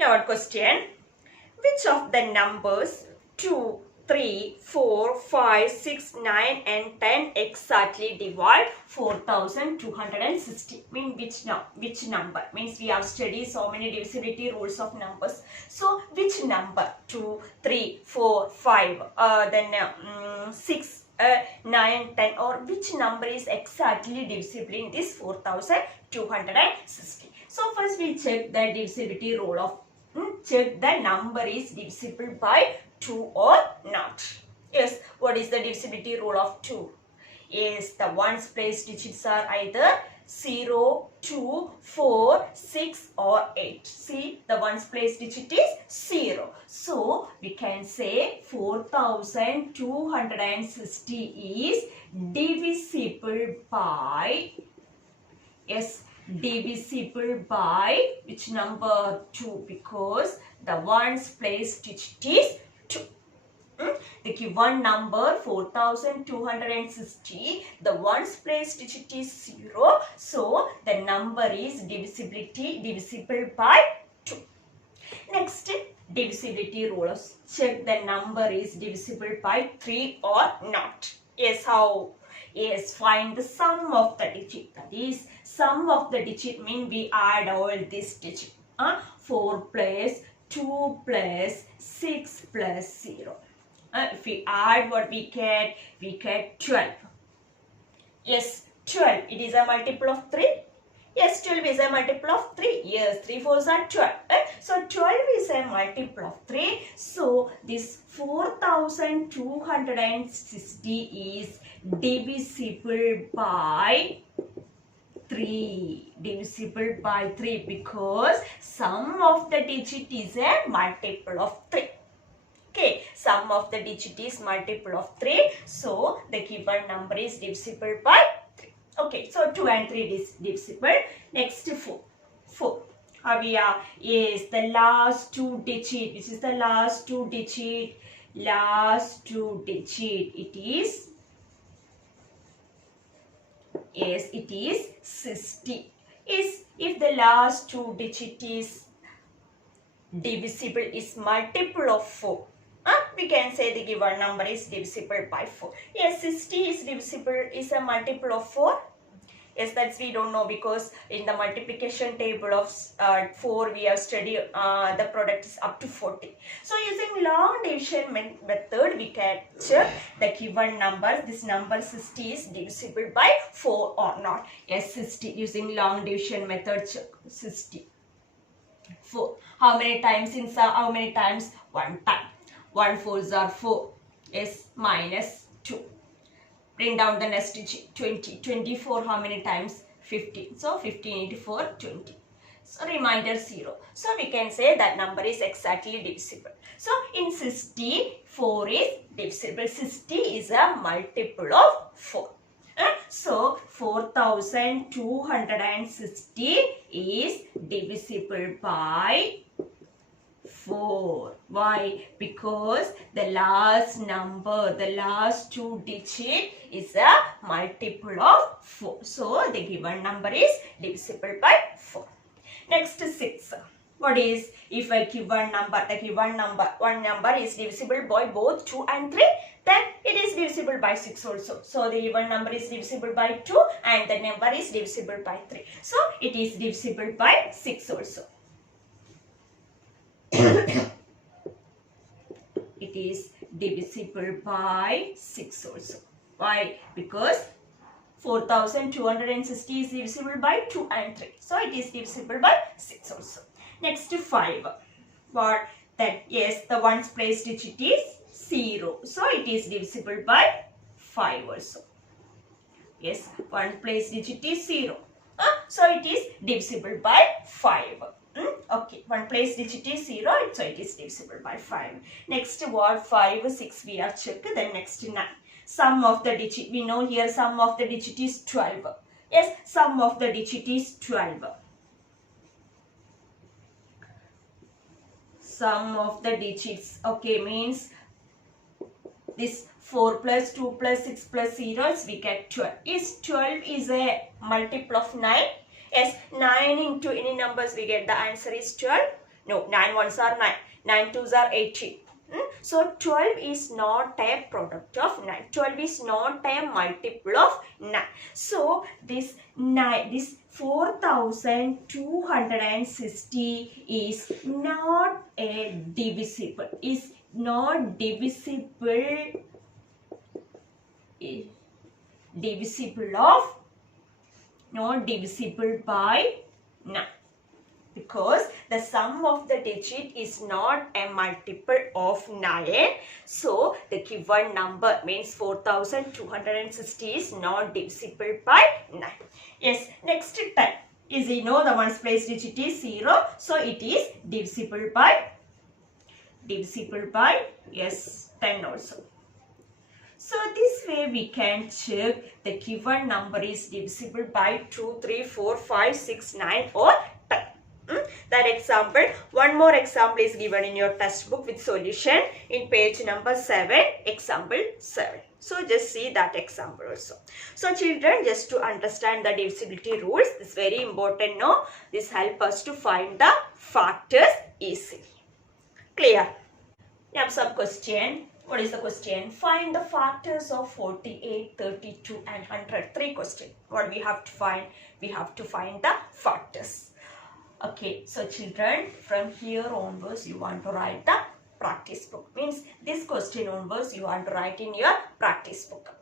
Now our question. Which of the numbers 2, 3, 4, 5, 6, 9 and 10 exactly divide 4260? Mean which number? Means we have studied so many divisibility rules of numbers. So which number? 2, 3, 4, 5, then 6, 9, 10, or which number is exactly divisible in this 4260? So first we check the divisibility rule of check the number is divisible by 2 or not. Yes, what is the divisibility rule of 2? Yes, the ones place digits are either 0, 2, 4, 6 or 8. See, the ones place digit is 0. So, we can say 4260 is divisible by, yes, divisible by which number? 2, because the ones place digit is 2. The given number 4260, the ones place digit is 0, so the number is divisible by 2. Next, divisibility rules. Check the number is divisible by 3 or not. Yes, how? Yes, find the sum of the digit. That is, sum of the digit mean we add all this digit. 4 plus 2 plus 6 plus 0. If we add what we get 12. Yes, 12. It is a multiple of 3. Yes, 12 is a multiple of 3. Yes, 3 4s are 12. So 12 is a multiple of 3. So this 4260 is divisible by 3. Divisible by 3 because sum of the digit is a multiple of 3. Okay, sum of the digit is multiple of 3. So the given number is divisible by 3. Okay, so 2 and 3 is divisible. Next 4. 4. Yes, the last 2 digit. This is the last 2 digit. Last 2 digit. It is, yes, it is 60. Is if the last 2 digit is divisible is multiple of 4. We can say the given number is divisible by 4. Yes, 60 is divisible, is a multiple of 4. Yes, that's we don't know because in the multiplication table of 4 we have studied the product is up to 40. So using long division method we can check the given number. This number 60 is divisible by 4 or not. Yes, 60 using long division method check 60. 4. How many times in how many times? 1 time. 1 4s are 4. Yes, minus 2. Bring down the next digit. 20. 24 how many times? 15. So 15 into 4, 20. So remainder 0. So we can say that number is exactly divisible. So in 60, 4 is divisible. 60 is a multiple of 4. So 4260 is divisible by 4. Why? Because the last number, the last 2 digit is a multiple of 4. So the given number is divisible by 4. Next 6. What is if a given number, the given number, one number is divisible by both 2 and 3, then it is divisible by 6 also. So the given number is divisible by 2 and the number is divisible by 3. So it is divisible by 6 also. It is divisible by 6 also. Why? Because 4260 is divisible by 2 and 3. So it is divisible by 6 also. Next 5. What? Then yes, the ones place digit is 0. So it is divisible by 5 also. Yes, one place digit is 0. So it is divisible by 5. Okay, one place digit is 0, so it is divisible by 5. Next what? 5, 6 we are checked. Then next 9. Sum of the digit. We know here sum of the digit is 12. Yes, sum of the digit is 12. Sum of the digits. Okay, means this 4 plus 2 plus 6 plus 0 we get 12. Is 12 is a multiple of 9? Yes, 9 into any numbers we get the answer is 12. No, 9 ones are 9. 9 twos are 18. So 12 is not a product of 9. 12 is not a multiple of 9. So this 4260 is not a divisible. Is not divisible. Not divisible by 9. Because the sum of the digit is not a multiple of 9. So the given number means 4260 is not divisible by 9. Yes, next 10 is the ones place digit is 0. So it is divisible by yes 10 also. So this way we can check the given number is divisible by 2, 3, 4, 5, 6, 9 or 10. That example, one more example is given in your textbook with solution in page number 7, example 7. So just see that example also. So children, just to understand the divisibility rules, this is very important, no? This helps us to find the factors easily. Clear? Now some question. What is the question? Find the factors of 48, 32 and 100. 3 questions. What we have to find? We have to find the factors. Okay, so children, from here onwards you want to write the practice book. Means this question onwards you want to write in your practice book.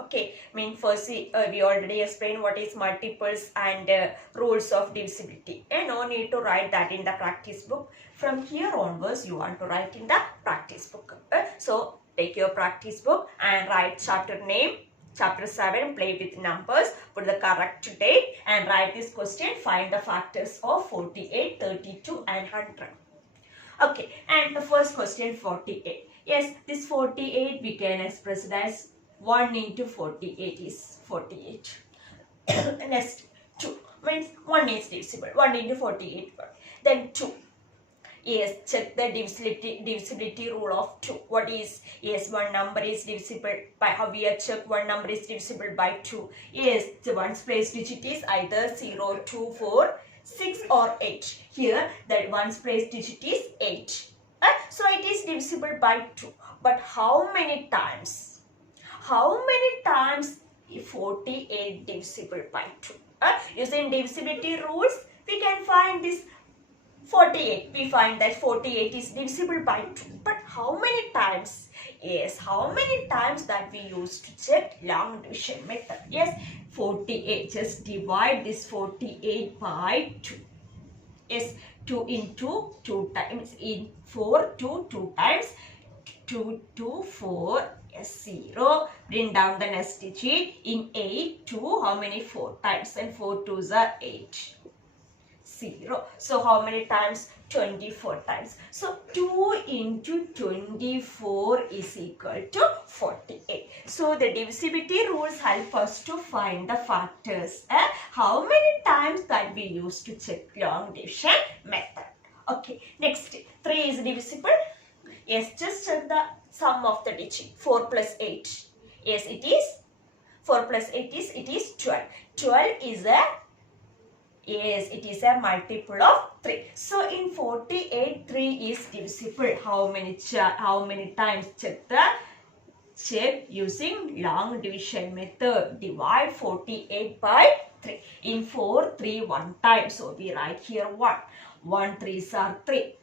Okay, first we already explained what is multiples and rules of divisibility. And no need to write that in the practice book. From here onwards you want to write in the practice book. So take your practice book and write chapter name. Chapter 7, play with numbers, put the correct date and write this question, find the factors of 48, 32 and 100. Okay, and the first question 48. Yes, this 48 we can express it as 1 into 48 is 48. Next 2 means 1 is divisible, 1 into 48. Then 2. Yes, check the divisibility rule of 2. What is? Yes, one number is divisible by, how we have checked one number is divisible by 2. Yes, the ones place digit is either 0, 2, 4, 6 or 8. Here, that ones place digit is 8. So it is divisible by 2. But how many times? How many times is 48 divisible by 2? Using divisibility rules, we can find this 48. We find that 48 is divisible by 2. But how many times? Yes, how many times that we use to check long division method? Yes, 48. Just divide this 48 by 2. Yes, 2 into 2 times. In 4, 2 times. 2 to 4. Yes, 0. Bring down the next digit. In 8, 2. How many? 4 times. And 4 2s are 8. 0. So how many times? 24 times. So 2 into 24 is equal to 48. So the divisibility rules help us to find the factors. How many times that we use to check long division method. Okay, next 3 is divisible. Yes, just check the sum of the digit. 4 plus 8. Yes, it is. 4 plus 8 is, it is 12. 12 is a, yes, it is a multiple of 3. So in 48, 3 is divisible. How many times? Check using long division method. Divide 48 by 3. In 4, 3 one time. So we write here 1. 1 3s are 3.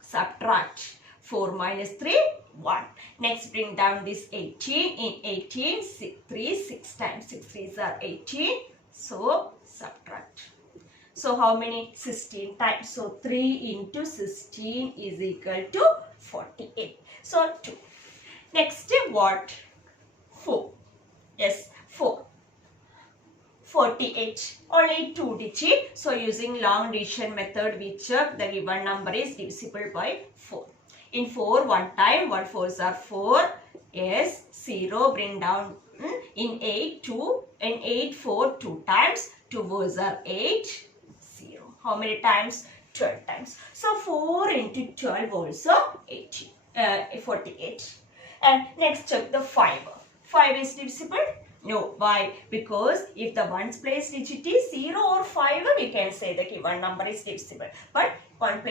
Subtract. 4 minus 3, 1. Next, bring down this 18. In 18, 3 6 times. 6 3s are 18. So subtract. So how many? 16 times. So 3 into 16 is equal to 48. So 2. Next what? 4. Yes, 4. 48. Only 2 digit. So using long division method we check the given number is divisible by 4. In 4 one time, 1 4s are 4. Yes, 0. Bring down. In 8 2. In 8 4 2 times. 2 4s are 8. 0. How many times? 12 times. So 4 into 12 also 48. And next check the 5. 5 is divisible. No. Why? Because if the ones place digit is 0 or 5, we can say the given number is divisible. But ones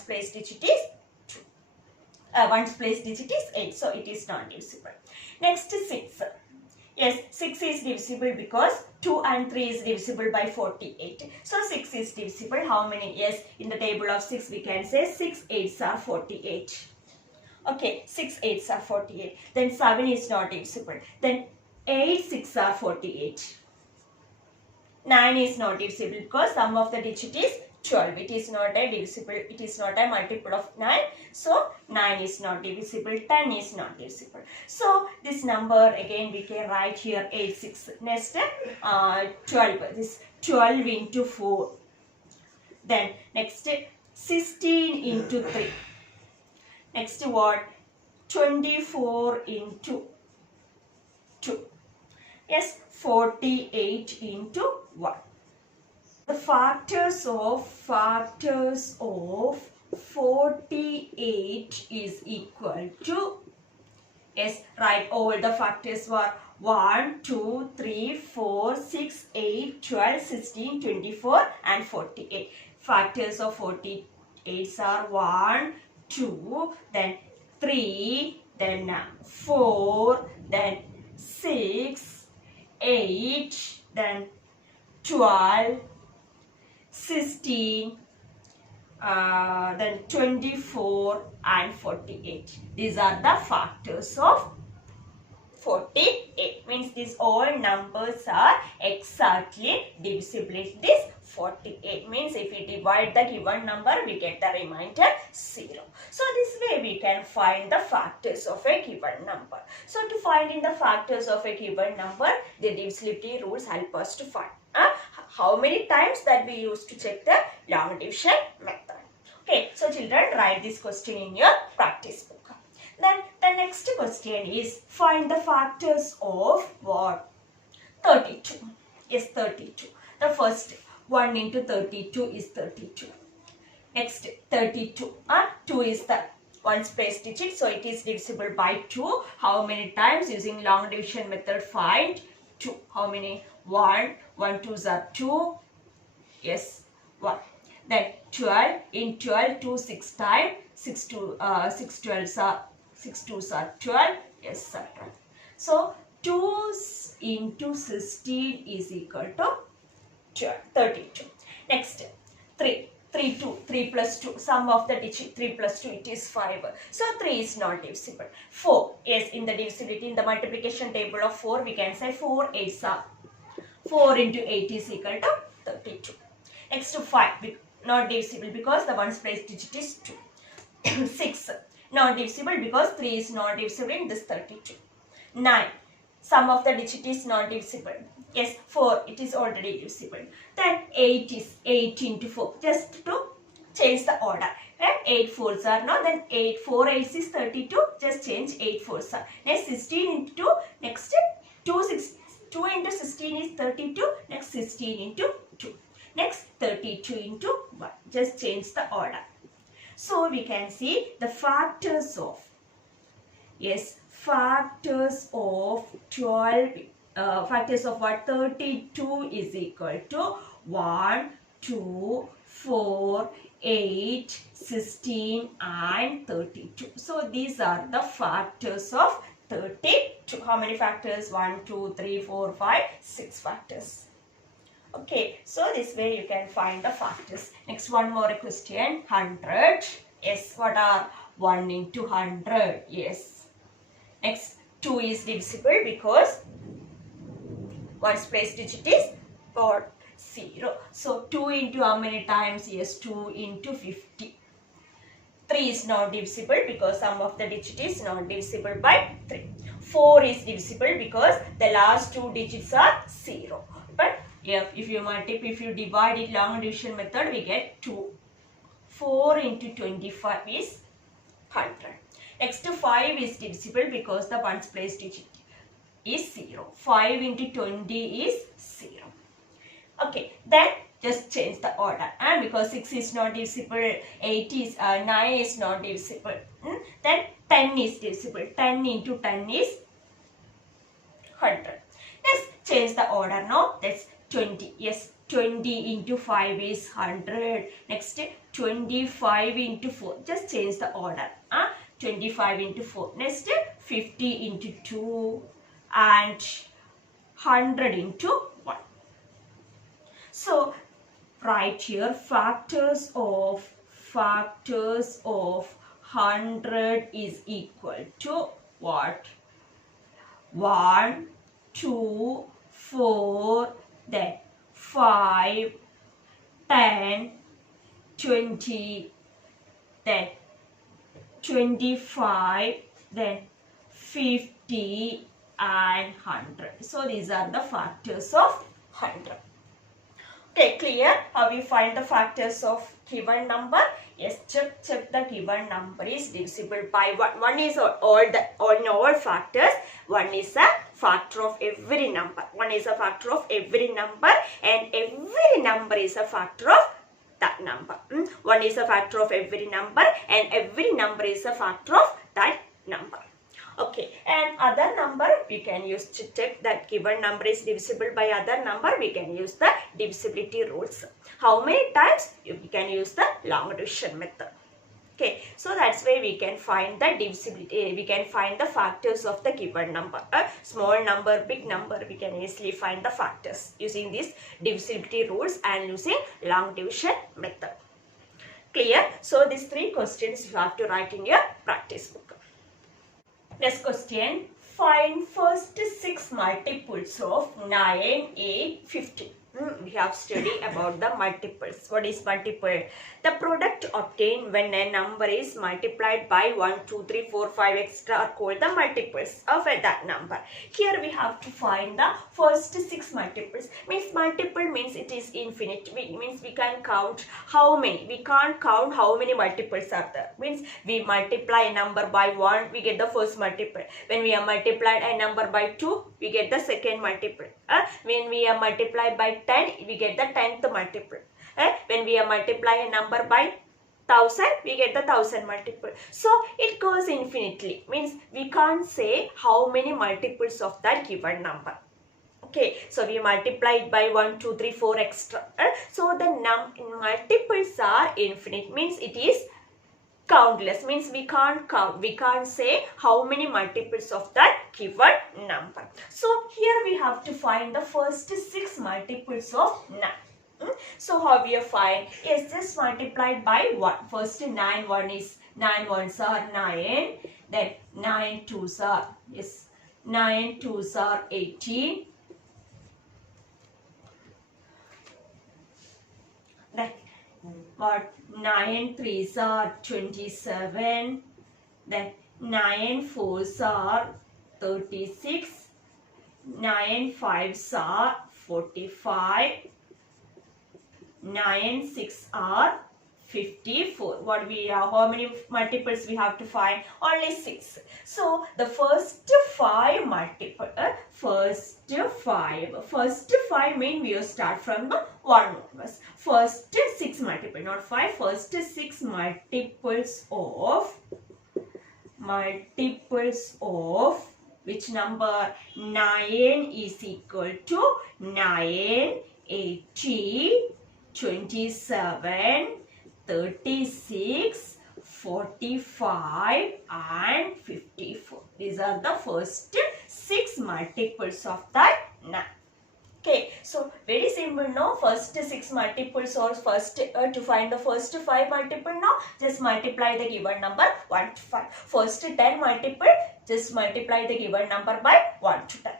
place digit is 2. Ones place digit is 8. So it is not divisible. Next is 6. Yes, 6 is divisible because 2 and 3 is divisible by 48. So 6 is divisible. How many? Yes, in the table of 6 we can say 6 8s are 48. Okay, 6 8s are 48. Then 7 is not divisible. Then 8 6 are 48. 9 is not divisible because sum of the digit is 12. It is not a divisible. It is not a multiple of 9. So 9 is not divisible. 10 is not divisible. So this number again we can write here 8 6. Next 12. This 12 into 4. Then next 16 into 3. Next what? 24 into 2. Yes, 48 into 1. The factors of 48 is equal to, yes, write all the factors were 1, 2, 3, 4, 6, 8, 12, 16, 24 and 48. Factors of 48 are 1, 2, then 3, then 4, then 6, 8, then 12, 16, then 24 and 48. These are the factors of 48. Means these all numbers are exactly divisible. It is 48. Means if we divide the given number, we get the remainder 0. So this way we can find the factors of a given number. So to find in the factors of a given number, the divisibility rules help us to find. How many times that we used to check the long division method. Okay, so children, write this question in your practice book. Then the next question is find the factors of what? 32. Yes, 32. The first 1 into 32 is 32. Next 32. 2 is the ones place digit. So it is divisible by 2. How many times? Using long division method find 2. How many? 1. 1 2s are 2. Yes, 1. Then 12. In 12, 2 6 times. 6 12s are 6 2s are 12. Yes, sir. So 2 into 16 is equal to 32. Next 3. 3 plus 2. Sum of the digit 3 plus 2, it is 5. So 3 is not divisible. 4. Yes, in the divisibility, in the multiplication table of 4, we can say 4 8s are 4 into 8 is equal to 32. Next to 5. Not divisible because the ones place digit is 2. 6. Not divisible because 3 is not divisible in this 32. 9. Sum of the digit is not divisible. Yes, 4, it is already divisible. Then 8 is 8 into 4. Just to change the order. 8 4s are no, then 8 4 8 is 32. Just change 8 4s are. Next 16 into 2. Next 2 into 16 is 32. Next 16 into 2. Next 32 into 1. Just change the order. So we can see the factors of, yes, factors of 12, factors of what? 32 is equal to 1, 2, 4, 8, 16 and 32. So these are the factors of 32. How many factors? 1, 2, 3, 4, 5, 6 factors. Okay, so this way you can find the factors. Next, one more question. 100. Yes, what are 1 into 100? Yes. Next, 2 is divisible because ones place digit is 0. So 2 into how many times? Yes, 2 into 50. 3 is not divisible because sum of the digit is not divisible by 3. 4 is divisible because the last 2 digits are 0. But if you divide it long division method, we get 2. 4 into 25 is 100. Next 5 is divisible because the ones place digit is 0. 5 into 20 is 0. Okay, then just change the order. And because 6 is not divisible, 9 is not divisible. Then 10 is divisible. 10 into 10 is 100. change the order, no? That's 20. Yes, 20 into 5 is 100. Next, 25 into 4. Just change the order. 25 into 4. Next, 50 into 2 and 100 into 1. So, write here factors of 100 is equal to what? 1, 2, 4, then 5, 10, 20, then 25, then 50 and 100. So these are the factors of 100. Okay, clear how we find the factors of given number? Yes, check the given number is divisible by what? One is all factors. One is a factor of every number. One is a factor of every number, and every number is a factor of that number. One is a factor of every number, and every number is a factor of that number. Okay, and other number we can use to check that given number is divisible by other number. We can use the divisibility rules. How many times? We can use the long division method. Okay, so that's why we can find the divisibility. We can find the factors of the given number. Small number, big number, we can easily find the factors using these divisibility rules and using long division method. Clear? So these 3 questions you have to write in your practice book. Next question, find first 6 multiples of 9, 8, 15. We have studied about the multiples. What is multiple? The product obtained when a number is multiplied by 1, 2, 3, 4, 5, etc. are called the multiples of that number. Here we have to find the first 6 multiples. Means multiple means it is infinite. Means we can count how many. We can't count how many multiples are there. Means we multiply a number by 1, we get the first multiple. When we have multiplied a number by 2, we get the second multiple. When we have multiplied by 10, we get the 10th multiple. When we multiply a number by 1000, we get the 1000 multiple. So it goes infinitely. Means we can't say how many multiples of that given number. Okay, so we multiply it by 1, 2, 3, 4 extra. So the multiples are infinite. Means it is countless. Means we can't count. We can't say how many multiples of that given number. So here we have to find the first 6 multiples of 9. So how we find? Yes, just multiplied by 1. First 9 ones are 9. Then 9 twos are 18. Then 9 threes are 27. Then 9 fours are 36. 9 fives are 45. 9 6 are 54. What we have? How many multiples we have to find? Only 6. So the first 5 multiple. First 5 mean we will start from the 1 onwards. First 6 multiple, not 5. First 6 multiples of which number? 9 is equal to 9, 80, 27, 36, 45 and 54. These are the first 6 multiples of that 9. Okay, so very simple now. First 6 multiples or first to find the first 5 multiple now, just multiply the given number 1 to 5. First 10 multiple, just multiply the given number by 1 to 10.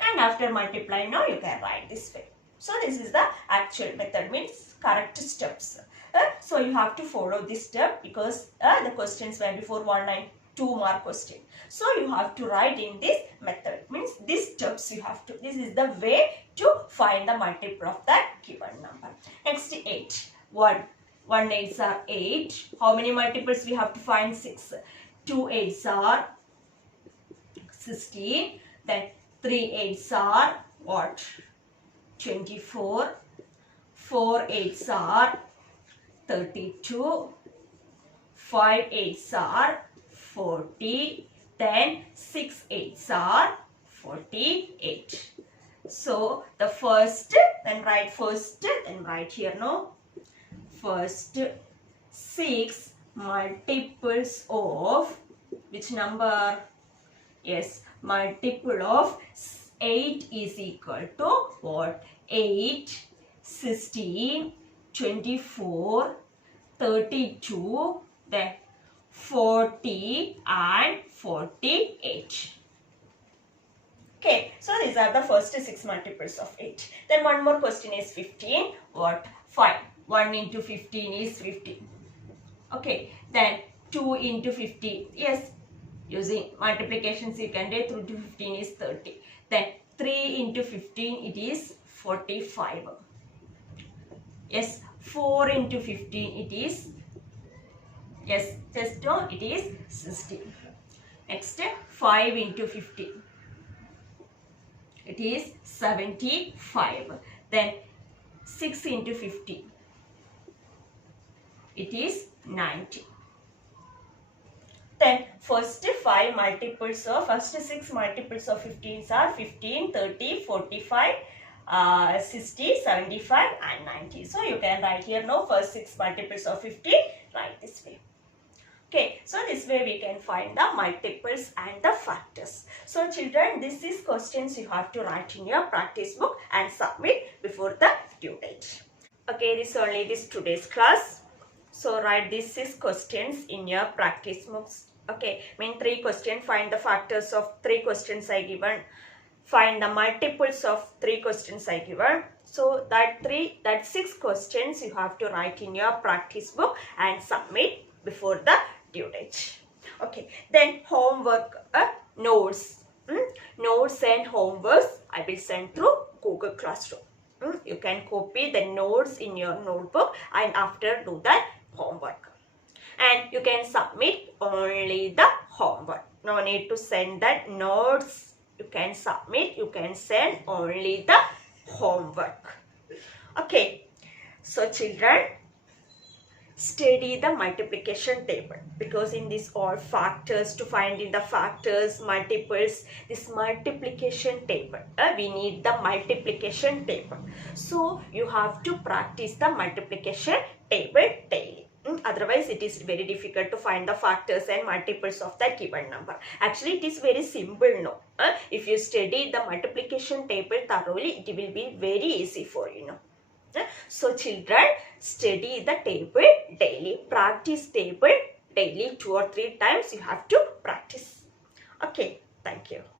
And after multiplying now, you can write this way. So this is the actual method, means correct steps. So you have to follow this step because the questions were before 192 mark question. So you have to write in this method, means these steps you have to. This is the way to find the multiple of that given number. Next 8. 1 8s are 8. How many multiples we have to find? 6. 2 8s are 16. Then 3 8s are what? 24. 4 8s are 32. 5 8s are 40. Then 6 8s are 48. So the first, then write first, then write here, no? First 6 multiples of which number? Yes, multiple of 8 is equal to what? 8, 16, 24, 32, then 40 and 48. Okay, so these are the first 6 multiples of 8. Then one more question is 15. What? 5. 1 into 15 is 15. Okay, then 2 into 15. Yes, using multiplications you can do 2 into 15 is 30. Then 3 into 15 it is 45. Yes, 4 into 15 it is, yes, just no, it is 16. Next, 5 into 15. It is 75. Then 6 into 15. It is 90. Then first 5 multiples of, first 6 multiples of 15s are 15, 30, 45, 60, 75 and 90. So you can write here now first 6 multiples of 15, write this way. Okay, so this way we can find the multiples and the factors. So children, this is questions you have to write in your practice book and submit before the due date. Okay, this only this today's class. So write this is questions in your practice books. Okay, mean 3 questions, find the factors of 3 questions I given. Find the multiples of 3 questions I given. So that 6 questions you have to write in your practice book and submit before the due date. Okay, then homework, notes. Notes and homeworks I will send through Google Classroom. You can copy the notes in your notebook and after do that homework. And you can submit only the homework. No need to send that notes. You can submit, you can send only the homework. Okay, so children, study the multiplication table, because in this all factors, to find in the factors, multiples, this multiplication table, we need the multiplication table. So you have to practice the multiplication table daily. Otherwise it is very difficult to find the factors and multiples of that given number. Actually it is very simple, no? If you study the multiplication table thoroughly, it will be very easy for you, no? So children, study the table daily, practice table daily 2 or 3 times you have to practice. Okay, thank you.